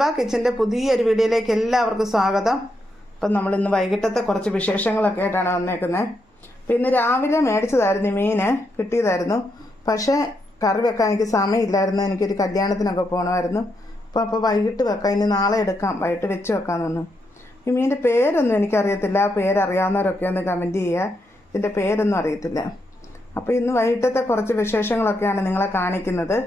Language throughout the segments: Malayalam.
ഹൽവ കിച്ചന്റെ പുതിയൊരു വീഡിയോയിലേക്ക് എല്ലാവർക്കും സ്വാഗതം. അപ്പം നമ്മൾ ഇന്ന് വൈകിട്ടത്തെ കുറച്ച് വിശേഷങ്ങളൊക്കെ ആയിട്ടാണ് വന്നേക്കുന്നത് അപ്പം ഇന്ന് രാവിലെ മേടിച്ചതായിരുന്നു മീൻ കിട്ടിയതായിരുന്നു. പക്ഷേ കറി വെക്കാൻ എനിക്ക് സമയമില്ലായിരുന്നു എനിക്കൊരു കല്യാണത്തിനൊക്കെ പോകണമായിരുന്നു അപ്പോൾ അപ്പോൾ വൈകിട്ട് വെക്കാം ഇനി നാളെ എടുക്കാം വൈകിട്ട് വെച്ച് വെക്കാമെന്ന് തോന്നുന്നു ഈ മീനിന്റെ പേരൊന്നും എനിക്കറിയത്തില്ല ആ പേരറിയാവുന്നവരൊക്കെ ഒന്ന് കമന്റ് ചെയ്യുക. ഇതിന്റെ പേരൊന്നും അറിയത്തില്ല. അപ്പോൾ ഇന്ന് വൈകിട്ടത്തെ കുറച്ച് വിശേഷങ്ങളൊക്കെയാണ് നിങ്ങളെ കാണിക്കുന്നത്.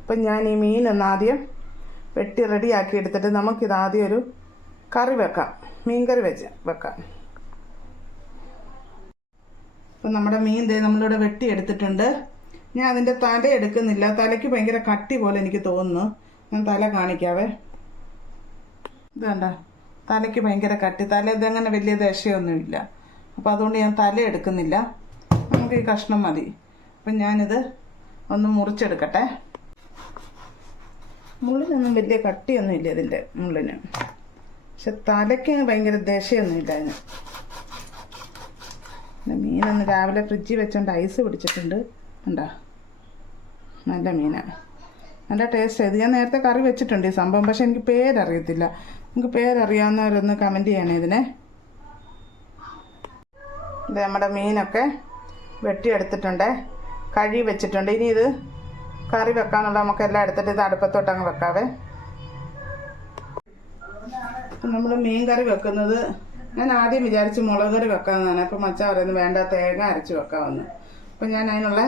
അപ്പം ഞാൻ ഈ മീനൊന്ന് ആദ്യം വെട്ടി റെഡിയാക്കി എടുത്തിട്ട് നമുക്കിത് ആദ്യം ഒരു കറി വെക്കാം. മീൻ കറി വെച്ച് വെക്കാം. അപ്പം നമ്മുടെ മീൻ ദേ നമ്മളിവിടെ വെട്ടി എടുത്തിട്ടുണ്ട്. ഞാൻ അതിന്റെ തല എടുക്കുന്നില്ല. തലയ്ക്ക് ഭയങ്കര കട്ടി പോലെ എനിക്ക് തോന്നുന്നു. ഞാൻ തല കാണിക്കാവേ. ഇതണ്ട. തലയ്ക്ക് ഭയങ്കര കട്ടി. തല ഇതങ്ങനെ വലിയ ദശയൊന്നുമില്ല. അപ്പോൾ അതുകൊണ്ട് ഞാൻ തല എടുക്കുന്നില്ല. നമുക്ക് ഈ കഷ്ണം മതി. അപ്പം ഞാനിത് ഒന്ന് മുറിച്ചെടുക്കട്ടെ. മുള്ളിനൊന്നും വലിയ കട്ടിയൊന്നും ഇല്ല ഇതിന്റെ മുള്ളിന്. പക്ഷെ തലയ്ക്ക് ഭയങ്കര ദശയൊന്നുമില്ല അതിന്. പിന്നെ മീനൊന്ന് രാവിലെ ഫ്രിഡ്ജിൽ വെച്ചോണ്ട് ഐസ് പിടിച്ചിട്ടുണ്ട്. ഉണ്ടോ നല്ല മീനാണ് നല്ല ടേസ്റ്റ് ഇത്. ഞാൻ നേരത്തെ കറി വെച്ചിട്ടുണ്ട് ഈ സംഭവം പക്ഷെ എനിക്ക് പേരറിയത്തില്ല. നിങ്ങൾക്ക് പേരറിയാവുന്നവരൊന്ന് കമന്റ് ചെയ്യണേ ഇതിനെ. ഇത് നമ്മുടെ മീനൊക്കെ വെട്ടിയെടുത്തിട്ടുണ്ട്. കഴുകി വെച്ചിട്ടുണ്ട്. ഇനി ഇത് കറി വെക്കാനുള്ള നമുക്ക് എല്ലാം എടുത്തിട്ട് ഇത് അടുപ്പത്തോട്ട് അങ്ങ് വെക്കാവേ നമ്മൾ മീൻ കറി വെക്കുന്നത് ഞാൻ ആദ്യം വിചാരിച്ച് മുളക് കറി വെക്കാമെന്നാണ് അപ്പം മച്ച പറയുന്നത് വേണ്ട തേങ്ങ അരച്ച് വെക്കാമെന്ന്. അപ്പം ഞാൻ അതിനുള്ള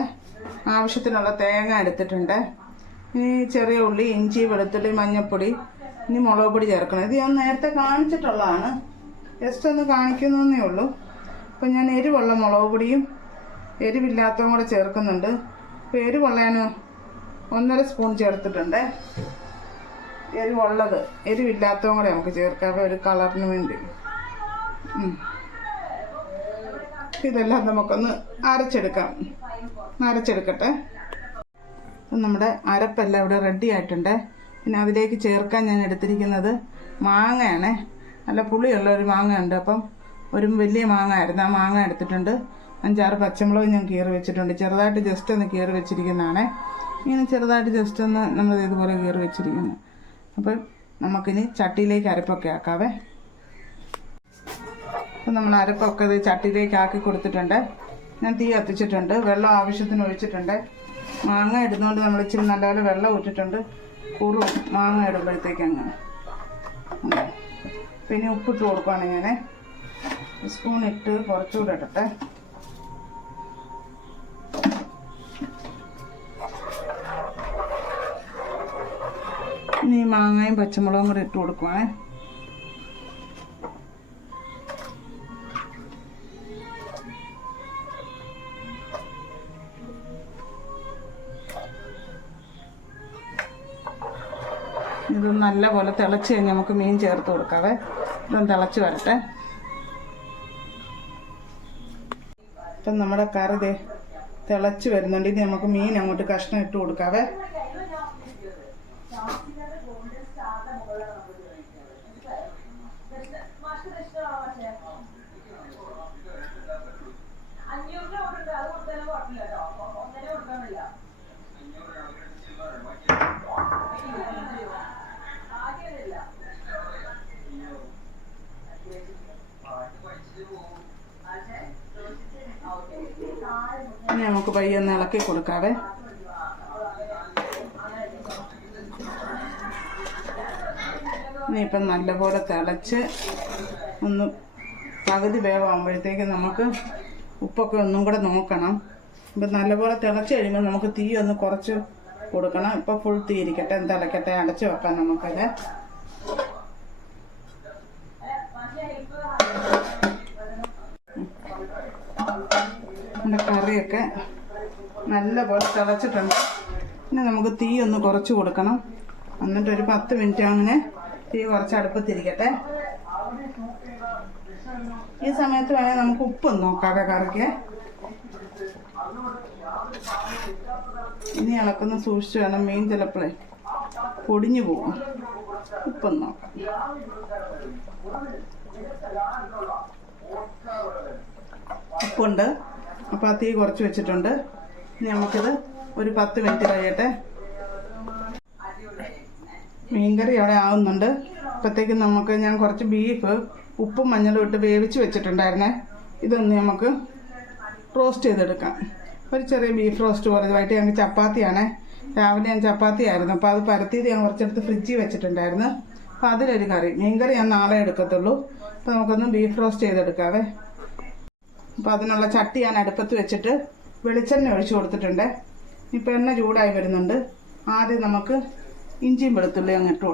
ആവശ്യത്തിനുള്ള തേങ്ങ എടുത്തിട്ടുണ്ട്. ഇനി ചെറിയ ഉള്ളി ഇഞ്ചി വെളുത്തുള്ളി മഞ്ഞൾപ്പൊടി ഇനി മുളക് പൊടി ചേർക്കണം. ഇത് ഞാൻ നേരത്തെ കാണിച്ചിട്ടുള്ളതാണ്. ജസ്റ്റ് ഒന്ന് കാണിക്കുന്നതേ ഉള്ളൂ. അപ്പം ഞാൻ എരിവുള്ള മുളക് പൊടിയും എരിവില്ലാത്തതും കൂടെ ചേർക്കുന്നുണ്ട്. അപ്പോൾ എരിവുള്ള ഞാൻ ഒന്നര സ്പൂൺ ചേർത്തിട്ടുണ്ട്. എരിവുള്ളത് എരിവില്ലാത്തതും കൂടെ നമുക്ക് ചേർക്കാം. ഒരു കളറിന് വേണ്ടി. ഇതെല്ലാം നമുക്കൊന്ന് അരച്ചെടുക്കാം. അരച്ചെടുക്കട്ടെ. നമ്മുടെ അരപ്പെല്ലാം ഇവിടെ റെഡി ആയിട്ടുണ്ട്. പിന്നെ അതിലേക്ക് ചേർക്കാൻ ഞാൻ എടുത്തിരിക്കുന്നത് മാങ്ങയാണ്. നല്ല പുളിയുള്ള ഒരു മാങ്ങ ഉണ്ട് അപ്പം ഒരു വലിയ മാങ്ങ ആയിരുന്നു. ആ മാങ്ങ എടുത്തിട്ടുണ്ട്. അഞ്ചാറ് പച്ചമുളക് ഞാൻ കീറി വെച്ചിട്ടുണ്ട്. ചെറുതായിട്ട് ജസ്റ്റ് ഒന്ന് കീറി വെച്ചിരിക്കുന്നതാണ്. ഇങ്ങനെ ചെറുതായിട്ട് ജസ്റ്റ് ഒന്ന് നമ്മൾ ഇതുപോലെ കയറി വെച്ചിരിക്കുന്നു. അപ്പം നമുക്കിനി ചട്ടിയിലേക്ക് അരപ്പൊക്കെ ആക്കാവേ. അപ്പം നമ്മൾ അരപ്പൊക്കെ ഇത് ചട്ടിയിലേക്ക് ആക്കി കൊടുത്തിട്ടുണ്ട്. ഞാൻ തീ കത്തിച്ചിട്ടുണ്ട് വെള്ളം ആവശ്യത്തിന് ഒഴിച്ചിട്ടുണ്ട്. മാങ്ങ ഇടുന്നതുകൊണ്ട് നമ്മൾ ഇച്ചിരി നല്ലപോലെ വെള്ളം ഇട്ടിട്ടുണ്ട് കുറു മാങ്ങ ഇടുമ്പോഴത്തേക്ക് അങ്ങ്. പിന്നെ ഉപ്പിട്ട് കൊടുക്കുകയാണ് ഞാൻ സ്പൂൺ ഇട്ട് കുറച്ചുകൂടെ ഇടട്ടെ. ഇനി മാങ്ങയും പച്ചമുളകും കൂടെ ഇട്ട് കൊടുക്കുവാണേ. ഇത് നല്ലപോലെ തിളച്ച് കഴിഞ്ഞ് നമുക്ക് മീൻ ചേർത്ത് കൊടുക്കാവേ. ഇതൊന്ന് തിളച്ച് വരട്ടെ. ഇപ്പം നമ്മുടെ കറി തിളച്ച് വരുന്നുണ്ട്. ഇനി നമുക്ക് മീൻ അങ്ങോട്ട് കഷ്ണം ഇട്ട് കൊടുക്കാവേ. നമുക്ക് പയ്യെ ഒന്ന് ഇളക്കി കൊടുക്കാവേ. ഇനി ഇപ്പം നല്ലപോലെ തിളച്ച് ഒന്ന് പകുതി വേവാകുമ്പോഴത്തേക്ക് നമുക്ക് ഉപ്പൊക്കെ ഒന്നും കൂടെ നോക്കണം. ഇപ്പം നല്ലപോലെ തിളച്ച് കഴിയുമ്പോൾ നമുക്ക് തീ ഒന്ന് കുറച്ച് കൊടുക്കണം. ഇപ്പം ഫുൾ തീ ഇരിക്കട്ടെ തിളക്കട്ടെ അടച്ച് വെക്കാം നമുക്കത്. നമ്മുടെ കറിയൊക്കെ നല്ലപോലെ തിളച്ചിട്ടുണ്ട്. പിന്നെ നമുക്ക് തീ ഒന്ന് കുറച്ച് കൊടുക്കണം. എന്നിട്ട് ഒരു പത്ത് മിനിറ്റ് അങ്ങനെ തീ കുറച്ച് അടുപ്പത്തിരിക്കട്ടെ. ഈ സമയത്ത് വേണേൽ നമുക്ക് ഉപ്പ് നോക്കാതെ കറിക്ക്. ഇനി ഇളക്കുന്ന സൂക്ഷിച്ച് വേണം മീൻ ചിലപ്പോഴേ പൊടിഞ്ഞു പോകും. ഉപ്പൊന്ന് നോക്കാം. ഉപ്പുണ്ട്. അപ്പോൾ ആ തീ കുറച്ച് വെച്ചിട്ടുണ്ട്. ഇനി നമുക്കിത് ഒരു പത്ത് മിനിറ്റ് കഴിയട്ടെ. മീൻകറി അവിടെ ആവുന്നുണ്ട്. അപ്പോഴത്തേക്കും നമുക്ക് ഞാൻ കുറച്ച് ബീഫ് ഉപ്പും മഞ്ഞളും ഇട്ട് വേവിച്ച് വെച്ചിട്ടുണ്ടായിരുന്നേ. ഇതൊന്ന് നമുക്ക് റോസ്റ്റ് ചെയ്തെടുക്കാം. ഒരു ചെറിയ ബീഫ് റോസ്റ്റ് പോലെ. വൈകിട്ട് ഞങ്ങൾക്ക് ചപ്പാത്തിയാണേ. രാവിലെ ഞാൻ ചപ്പാത്തി ആയിരുന്നു അപ്പോൾ അത് പരത്തിയത് ഞാൻ കുറച്ചെടുത്ത് ഫ്രിഡ്ജിൽ വെച്ചിട്ടുണ്ടായിരുന്നു. അപ്പോൾ അതിലൊരു കറി. മീൻകറി ഞാൻ നാളെ എടുക്കത്തുള്ളൂ. അപ്പോൾ നമുക്കൊന്ന് ബീഫ് റോസ്റ്റ് ചെയ്തെടുക്കാവേ. അപ്പോൾ അതിനുള്ള ചട്ടി ഞാൻ അടുപ്പത്ത് വെച്ചിട്ട് വെളിച്ചെണ്ണ ഒഴിച്ചു കൊടുത്തിട്ടുണ്ട്. ഇപ്പോൾ എണ്ണ ചൂടായി വരുന്നുണ്ട്. ആദ്യം നമുക്ക് ഇഞ്ചിയും വെളുത്തുള്ളിയും അങ്ങ് ഇട്ട്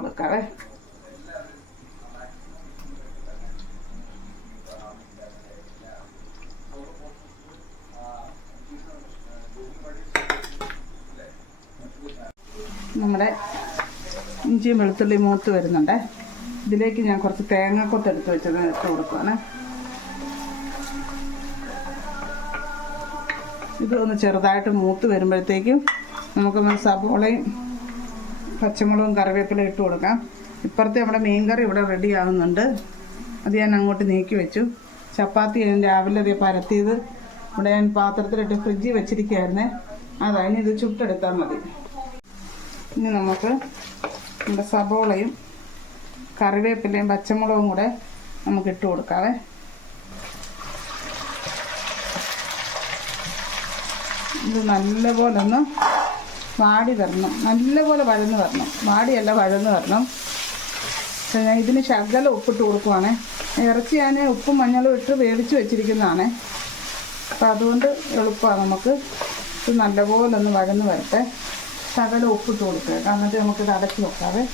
നമ്മുടെ ഇഞ്ചിയും വെളുത്തുള്ളിയും മൂത്ത് വരുന്നുണ്ട്. ഇതിലേക്ക് ഞാൻ കുറച്ച് തേങ്ങാക്കൊത്ത് എടുത്ത് വെച്ചത് ഇട്ട് കൊടുക്കുവാണ്. ഇതൊന്ന് ചെറുതായിട്ട് മൂത്ത് വരുമ്പോഴത്തേക്കും നമുക്ക് സബോളയും പച്ചമുളകും കറിവേപ്പിലയും ഇട്ട് കൊടുക്കാം. ഇപ്പുറത്തെ നമ്മുടെ മീൻ കറി ഇവിടെ റെഡി ആവുന്നുണ്ട്. അത് ഞാൻ അങ്ങോട്ട് നീക്കി വെച്ചു. ചപ്പാത്തി ഞാൻ രാവിലെ അതേ പരത്തിയത് ഇവിടെ ഞാൻ പാത്രത്തിലിട്ട് ഫ്രിഡ്ജിൽ വെച്ചിരിക്കുകയായിരുന്നേ. അതാണ് ഇത് ചുട്ടെടുത്താൽ മതി. ഇനി നമുക്ക് നമ്മുടെ സബോളയും കറിവേപ്പിലയും പച്ചമുളകും കൂടെ നമുക്ക് ഇട്ട് കൊടുക്കാവേ. ഇത് നല്ലപോലെ ഒന്ന് വാടി വരണം. നല്ലപോലെ വഴന്ന് വരണം. വാടിയല്ല വഴന്ന് വരണം. ഞാൻ ഇതിന് ശകലം ഉപ്പിട്ട് കൊടുക്കുവാണേ. ഇറച്ചി ഞാൻ ഉപ്പും മഞ്ഞളും ഇട്ട് വേവിച്ച് വെച്ചിരിക്കുന്നതാണേ. അപ്പം അതുകൊണ്ട് എളുപ്പമാണ് നമുക്ക് ഇത് നല്ലപോലെ ഒന്ന് വഴന്ന് വരട്ടെ. ശകലം ഉപ്പിട്ട് കൊടുക്കുക. എന്നിട്ട് നമുക്കിത് അടച്ച് വെക്കാവേ.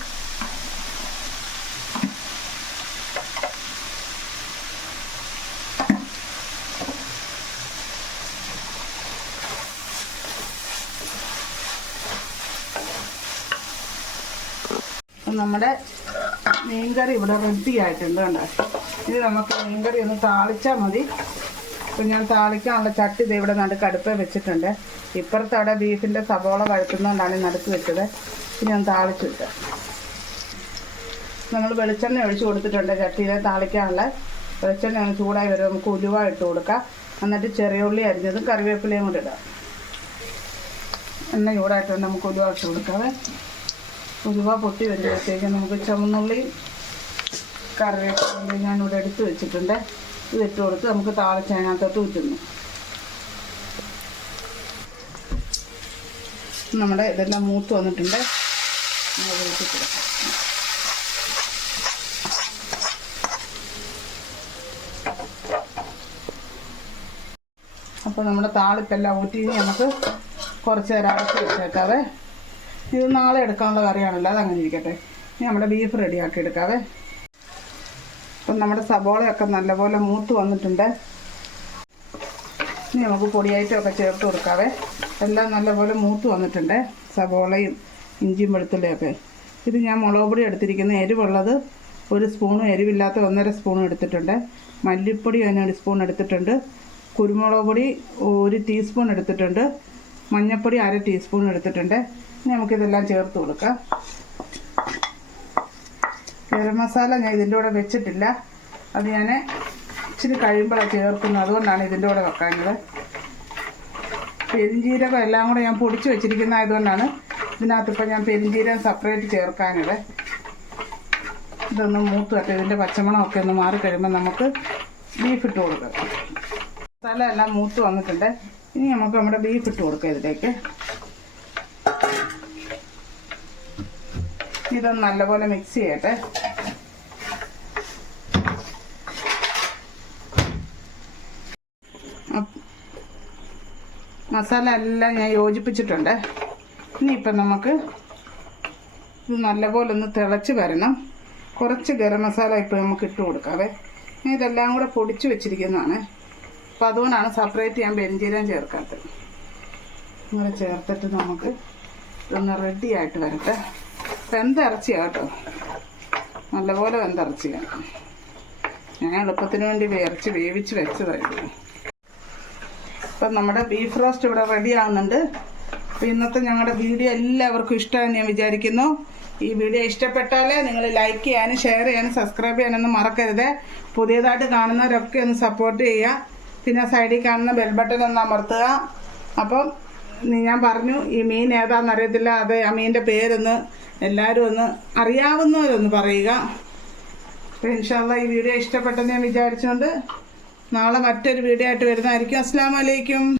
നമ്മുടെ മീൻകറി ഇവിടെ റെഡി ആയിട്ടുണ്ട് കണ്ടോ? ഇത് നമുക്ക് മീൻകറി ഒന്ന് താളിച്ചാൽ മതി. അപ്പം ഞാൻ താളിക്കാനുള്ള ചട്ടി ഇത് ഇവിടെ നടുക്ക് അടുപ്പ് വെച്ചിട്ടുണ്ട്. ഇപ്പുറത്ത് അവിടെ ബീഫിന്റെ സബോള ഈ നടുക്ക് വെച്ചത്. ഞാൻ താളിച്ചു വിട്ടത് നമ്മൾ വെളിച്ചെണ്ണ ഒഴിച്ച് കൊടുത്തിട്ടുണ്ട് ചട്ടിയിൽ താളിക്കാനുള്ള. വെളിച്ചെണ്ണ ഒന്ന് ചൂടായി വരും നമുക്ക് ഉലുവ ഇട്ട് കൊടുക്കാം. എന്നിട്ട് ചെറിയ ഉള്ളി അരിഞ്ഞതും കറിവേപ്പിലയും കൂടി ഇടാം. എണ്ണ ചൂടായിട്ടുണ്ട് നമുക്ക് ഉലുവ ഇട്ട് കൊടുക്കാവേ. ഉലുവ പൊട്ടി വരുമ്പോഴത്തേക്ക് നമുക്ക് ചുമന്നുള്ളിയും കറിവേപ്പിലയും ഞാനിവിടെ എടുത്ത് വെച്ചിട്ടുണ്ട്. ഇത് ഇട്ട് കൊടുത്ത് നമുക്ക് താളച്ചതിനകത്തോട്ട് ഊറ്റുന്നു. നമ്മുടെ ഇതെല്ലാം മൂത്ത് വന്നിട്ടുണ്ട്. നമുക്ക് അപ്പോൾ നമ്മുടെ താളിപ്പെല്ലാം ഊറ്റി നമുക്ക് കുറച്ച് നേരം അടച്ച് വെച്ചേക്കാവേ ഇത് നാളെ എടുക്കാനുള്ള കറിയാണല്ലോ അതങ്ങനെ ഇരിക്കട്ടെ. ഇനി നമ്മുടെ ബീഫ് റെഡി ആക്കി എടുക്കാവേ. അപ്പം നമ്മുടെ സബോളയൊക്കെ നല്ലപോലെ മൂത്ത് വന്നിട്ടുണ്ട്. ഇനി നമുക്ക് പൊടിയായിട്ടൊക്കെ ചേർത്ത് കൊടുക്കാവേ. എല്ലാം നല്ലപോലെ മൂത്ത് വന്നിട്ടുണ്ട് സബോളയും ഇഞ്ചിയും വെളുത്തുള്ളിയൊക്കെ. ഇത് ഞാൻ മുളക് പൊടി എടുത്തിരിക്കുന്ന എരിവുള്ളത് ഒരു സ്പൂണും എരിവില്ലാത്ത ഒന്നര സ്പൂണും എടുത്തിട്ടുണ്ട്. മല്ലിപ്പൊടി അതിന് ഒരു സ്പൂൺ എടുത്തിട്ടുണ്ട്. കുരുമുളക് പൊടി ഒരു ടീസ്പൂൺ എടുത്തിട്ടുണ്ട്. മഞ്ഞൾപ്പൊടി അര ടീസ്പൂൺ എടുത്തിട്ടുണ്ട്. ഇനി നമുക്കിതെല്ലാം ചേർത്ത് കൊടുക്കാം. ഗരം മസാല ഞാൻ ഇതിന്റെ കൂടെ വെച്ചിട്ടില്ല. അത് ഞാൻ ഇച്ചിരി കഴിയുമ്പോഴാണ് ചേർക്കുന്നത്. അതുകൊണ്ടാണ് ഇതിന്റെ കൂടെ വെക്കാഞ്ഞത്. പെരിഞ്ചീരകം എല്ലാം കൂടെ ഞാൻ പൊടിച്ച് വെച്ചിരിക്കുന്ന ആയതുകൊണ്ടാണ് ഇതിനകത്ത് ഇപ്പം ഞാൻ പെരിഞ്ചീരകം സെപ്പറേറ്റ് ചേർക്കാനിത് ഇതൊന്ന് മൂത്ത് വെക്കാം ഇതിന്റെ പച്ചമണമൊക്കെ ഒന്ന് മാറി കഴിയുമ്പോൾ നമുക്ക് ബീഫ് ഇട്ട് കൊടുക്കാം. മസാല എല്ലാം മൂത്ത് വന്നിട്ടുണ്ട്. ഇനി നമുക്ക് നമ്മുടെ ബീഫ് ഇട്ട് കൊടുക്കാം ഇതിലേക്ക്. ഇതൊന്ന് നല്ലപോലെ മിക്സ് ചെയ്യട്ടെ. മസാല എല്ലാം ഞാൻ യോജിപ്പിച്ചിട്ടുണ്ട്. ഇനിയിപ്പം നമുക്ക് ഇത് നല്ലപോലെ ഒന്ന് തിളച്ച് വരണം. കുറച്ച് ഗരം മസാല ഇപ്പോൾ നമുക്ക് ഇട്ട് കൊടുക്കാവേ. ഇതെല്ലാം കൂടെ പൊടിച്ച് വെച്ചിരിക്കുന്നതാണ്. അപ്പം അതുകൊണ്ടാണ് സെപ്പറേറ്റ് ഞാൻ ബെഞ്ചീരം ചേർക്കാത്തത്. ഇങ്ങനെ ചേർത്തിട്ട് നമുക്ക് ഇതൊന്ന് റെഡി ആയിട്ട് വരട്ടെ. വെന്തിറച്ചിയാണ് കേട്ടോ. നല്ലപോലെ വെന്തിറച്ചിയാണ് ഞാൻ എളുപ്പത്തിന് വേണ്ടി ഇറച്ചി വേവിച്ച് വെച്ചതായിരുന്നു. അപ്പം നമ്മുടെ ബീഫ് റോസ്റ്റ് ഇവിടെ റെഡി ആവുന്നുണ്ട്. അപ്പം ഇന്നത്തെ ഞങ്ങളുടെ വീഡിയോ എല്ലാവർക്കും ഇഷ്ടമാണ് ഞാൻ വിചാരിക്കുന്നു. ഈ വീഡിയോ ഇഷ്ടപ്പെട്ടാൽ നിങ്ങൾ ലൈക്ക് ചെയ്യാനും ഷെയർ ചെയ്യാനും സബ്സ്ക്രൈബ് ചെയ്യാനൊന്നും മറക്കരുത്. പുതിയതായിട്ട് കാണുന്നവരൊക്കെ ഒന്ന് സപ്പോർട്ട് ചെയ്യുക. പിന്നെ സൈഡിൽ കാണുന്ന ബെൽ ബട്ടൺ ഒന്ന് അമർത്തുക. അപ്പം ഞാൻ പറഞ്ഞു ഈ മീൻ ഏതാണെന്ന് അറിയത്തില്ല അത് ആ മീനിന്റെ പേരൊന്ന് എല്ലാവരും ഒന്ന് അറിയാവുന്നവരൊന്ന് പറയുക. അപ്പോൾ ഇൻഷാല്ല ഈ വീഡിയോ ഇഷ്ടപ്പെട്ടെന്ന് ഞാൻ വിചാരിച്ചുകൊണ്ട് നാളെ മറ്റൊരു വീഡിയോ ആയിട്ട് വരുന്നതായിരിക്കും. അസ്സാം വലൈക്കും